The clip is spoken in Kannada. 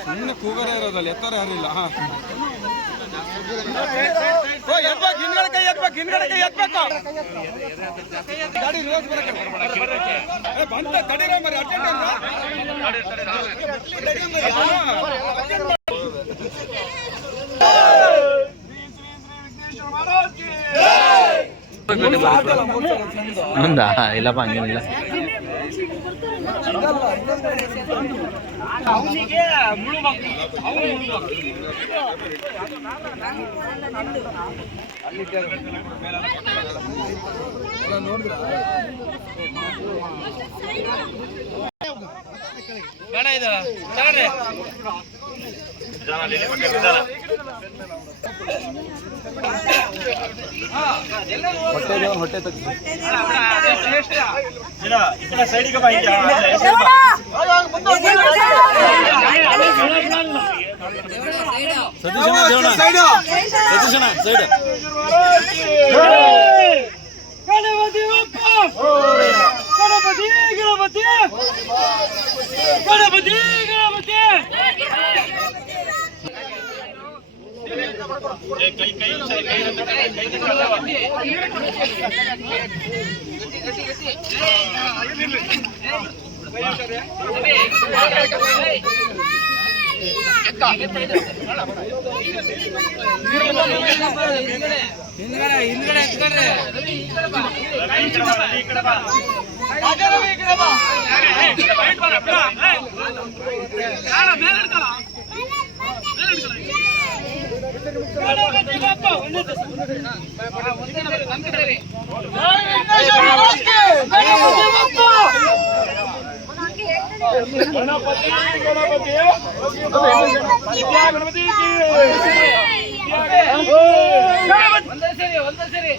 ಸುಮ್ಮನೆ ಕೂಗರ ಇರೋದಲ್ಲ ಎತ್ತರ ಯಾರಿಲ್ಲ ಓ ಎತ್ಬೇಕು ಎತ್ಬೇಕು ಇಲ್ಲಪ್ಪ ಹಂಗೇನಿಲ್ಲ. ಹೊಟ್ಟೆ ತೆಗ್ದು ಸೈಡ್ ಗಣಪತಿ ಬಪ್ಪ ಗಣಪತಿ ಗಣಪತಿ ಗಣಪತಿ ಗಣಪತಿ ಗಣಪತಿ ಬಪ್ಪ ಗಣಪತಿ ಬಪ್ಪ ಗಣಪತಿ ಗಣಪತಿ ಗಣಪತಿ ಒಂದೇ ಸರಿ